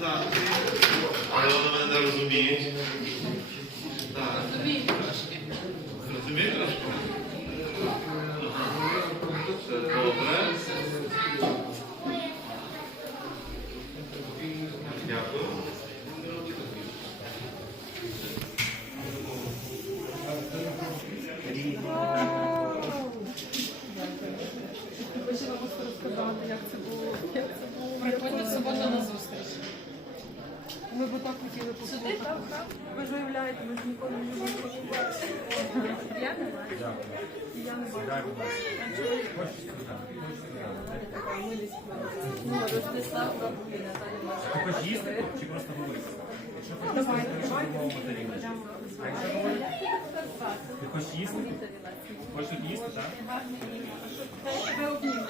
Так. Ти хочеш їсти чи просто говорити? Хочеш їсти, давайте. то матері. А якщо говорити, ти хочеш їсти? Хочеш їсти, так? Тебе обнімлю.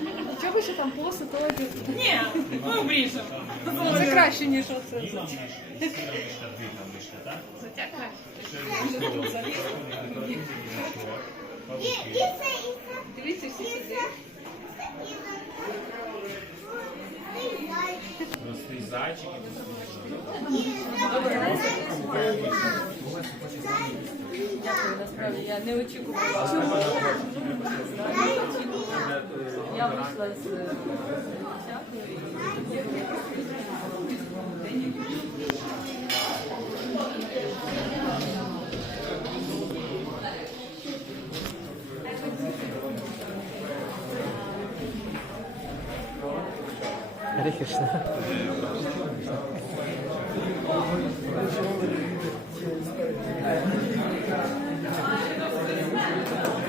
Чого ви ще там посуд, одяг? Ні, ми обріжемо. Це краще, ніж оце. Дивіться всі. Простий зайчик. Дякую, насправді я не очікувала. Я вийшла з всякою Hare Krishna. фестивалі.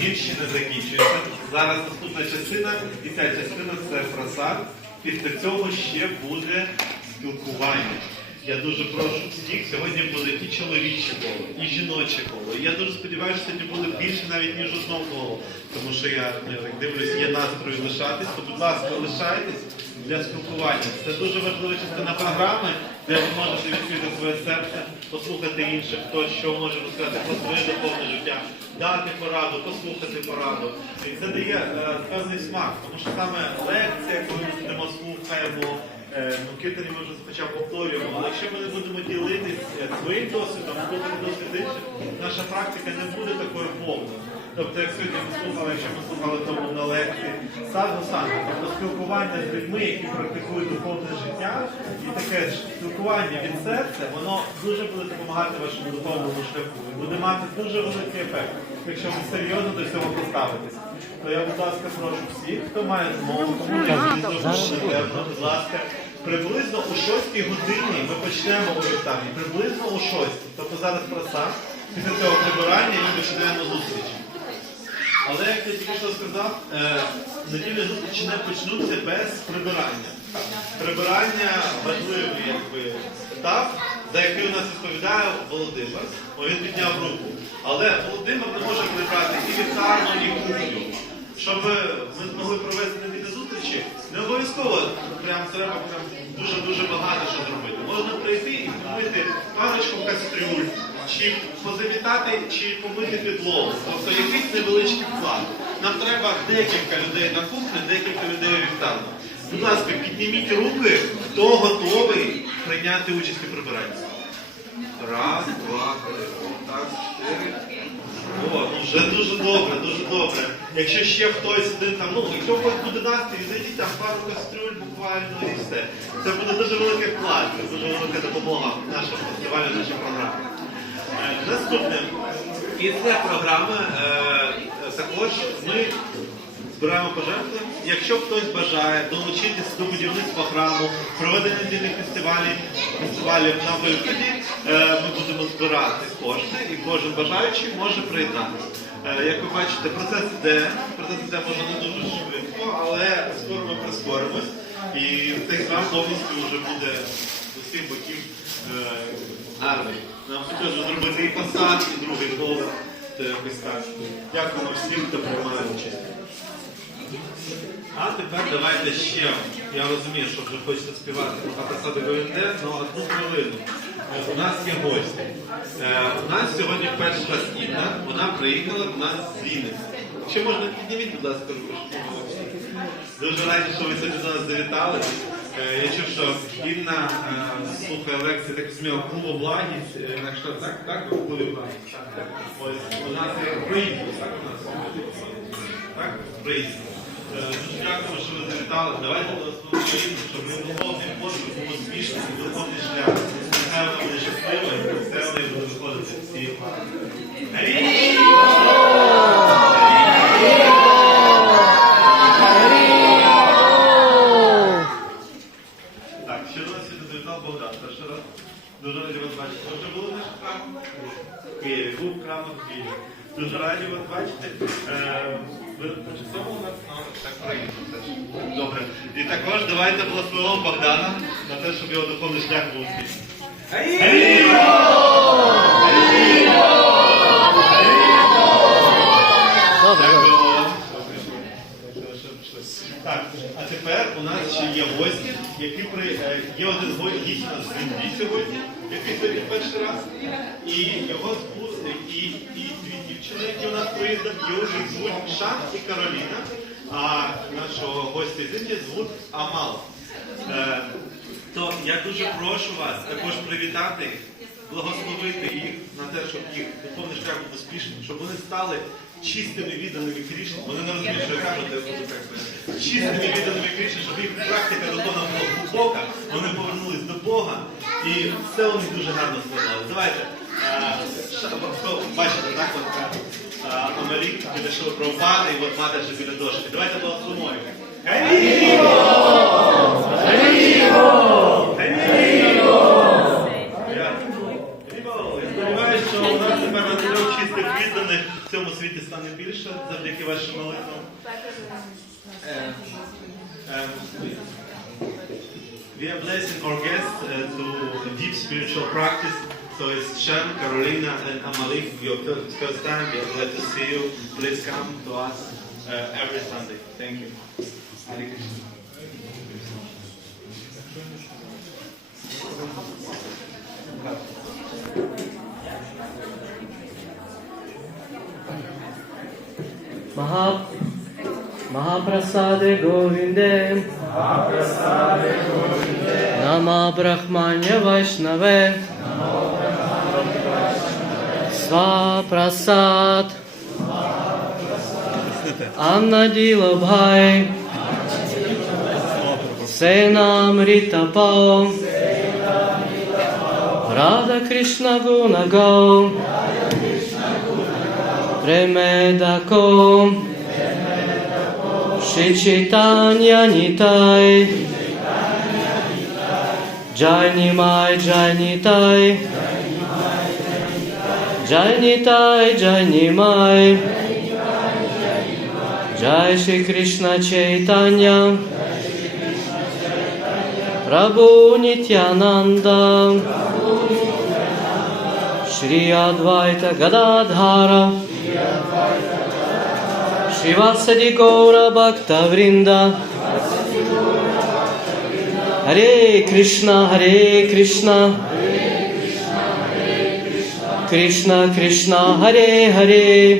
Він ще не закінчується. Зараз наступна частина, і ця частина це фрасад. Після цього ще буде спілкування. Я дуже прошу всіх, сьогодні буде і чоловіче коло, і жіноче коло. Я дуже сподіваюся, що сьогодні буде більше навіть ніж одного коло. Тому що я ну, дивлюсь, є настрою лишатись, то будь ласка, лишайтесь для спілкування. Це дуже важлива частина програми, де ви можете відкрити своє серце, послухати інших, хто що може розказати про своє духовне життя, дати пораду, послухати пораду. І це дає е, певний смак, тому що саме лекція, коли ми сидимо, слухаємо. Е, Ну, китані ми вже хоча повторюємо, але якщо ми не будемо ділитись е, своїм досвідом, слухати досвід інших, наша практика не буде такою повною. Тобто, як сьогодні ми слухали, якщо ми слухали тому на лекції, саду сану, тобто спілкування з людьми, які практикують духовне життя, і таке ж спілкування від серця, воно дуже буде допомагати вашому духовному шляху. І буде мати дуже великий ефект, якщо ви серйозно до цього поставитесь. То я, будь ласка, прошу всіх, хто має змогу, кому я напевно, будь ласка. Приблизно о 6 годині ми почнемо у вівтарні. Приблизно о 6. Тобто зараз просад. Після цього прибирання ми починаємо зустріч. Але як я тільки що сказав, е, недільні зустрічі не почнуться без прибирання. Прибирання важливий якби, етап, за який у нас відповідає Володимир. Бо Він підняв руку. Але Володимир не може прибрати і вівтарну, і кухню. Щоб ми змогли провести недільні зустрічі, не обов'язково прям треба дуже-дуже багато що зробити. Можна прийти і помити парочку кастрюль, чи позамітати, чи помити підлогу. Тобто якийсь невеличкий вклад. Нам треба декілька людей на кухні, декілька людей у вівтарну. Будь ласка, підніміть руки, хто готовий прийняти участь у прибиранні. Раз, два, три, так, чотири. О, вже дуже добре, дуже добре. Якщо ще хтось один там, ну якщо хтось буде настрій, зайдіть там пару кастрюль буквально і все. Це буде дуже великий вклад, дуже велика допомога нашому фестивалю, нашій програмі. Наступне. Після програми е, також ми збираємо пожертви. Якщо хтось бажає долучитися до будівництва храму, проведення недільних фестивалів, фестивалів на виході, е, ми будемо збирати кошти і кожен бажаючий може приєднатися. Е, Як ви бачите, процес йде, процес йде може не дуже швидко, але скоро ми прискоримось. І цей храм повністю вже буде з боків гарний. Нам хотілося зробити і фасад, і другий так. Дякуємо всім, хто приймає участь. А тепер давайте ще. Я розумію, що вже хочете співати поки посади ГНД, але одну хвилину. У нас є гості. Е, У нас сьогодні перший раз Інна, вона приїхала до нас з Вінниці. Якщо можна, підніміть, будь ласка, руку. Дуже раді, що ви сьогодні до нас завітали. Е, Я чув, що Інна е, слухає лекції, так розумію, клубу благість. на Так, що так, так, в клубі благість. Так, так. Ось у нас приїзд, так у нас? Так. Е, Дуже дякую, що ви завітали. Давайте благословимо, щоб ми духовний подвиг був успішним, духовний шлях. В Києві. Був в храмах. Дуже раді вас бачити. Добре. І також давайте благословимо Богдана на те, щоб його духовний шлях був успішний. Добре, добре. Дякую вам. Так, а тепер у нас ще є гості, які при е, є один гість у нас сьогодні, який сьогодні перший раз. І його звуть і, і дві дівчини, які у нас приїздять, його звуть Шах і Кароліна. А нашого гостя з Індії звуть Амал. Е, то я дуже прошу вас також привітати благословити їх на те, щоб їх духовний шлях був щоб вони стали чистими відданими Крішні. Вони не розуміють, що я кажу. Чистими відданими Крішні, щоб їх практика духовна була глибока, вони повернулись до Бога, і все у них дуже гарно складалося. Давайте. хто Бачите, так, от а, Амелік підійшов про пана, і от мати вже біля дошки. Давайте благословимо їх. Я стане більше завдяки вашим молитвам. Е, е, We are blessing our guests uh, to a deep spiritual practice. So it's Shem, Carolina, and Amalik. Your fir- first time. We are glad to see you. Please come to us uh, every Sunday. Thank you. Hare Krishna. మహా महाप्रसादे गोविन्दे नमः ब्रह्माण्य वैष्णवे स्वाप्रसाद अन्नजीव भाई सेनामृतपौ राधाकृष्णगुणगौ Radha Krishna Guna Go Premedako Shri Chaitanya Nitai Jai Nimai Jai Nitai Jai Nitai Jai Nimai Jai Shri Shri Advaita Gadadhara. Shivasadi Gaura Bhakta Vrinda. Hare Krishna Hare Krishna. Krishna Krishna Hare Hare.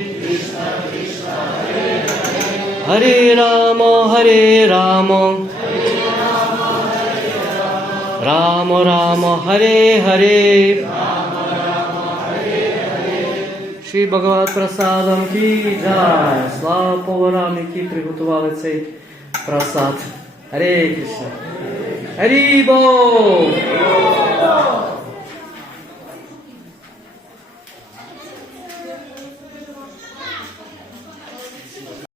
Hare Rama Hare Rama Rama Rama Hare Hare Ші Бхагават Прасадам кі джай. Слава поварам, які приготували цей прасад. Кришна. Харі Бо!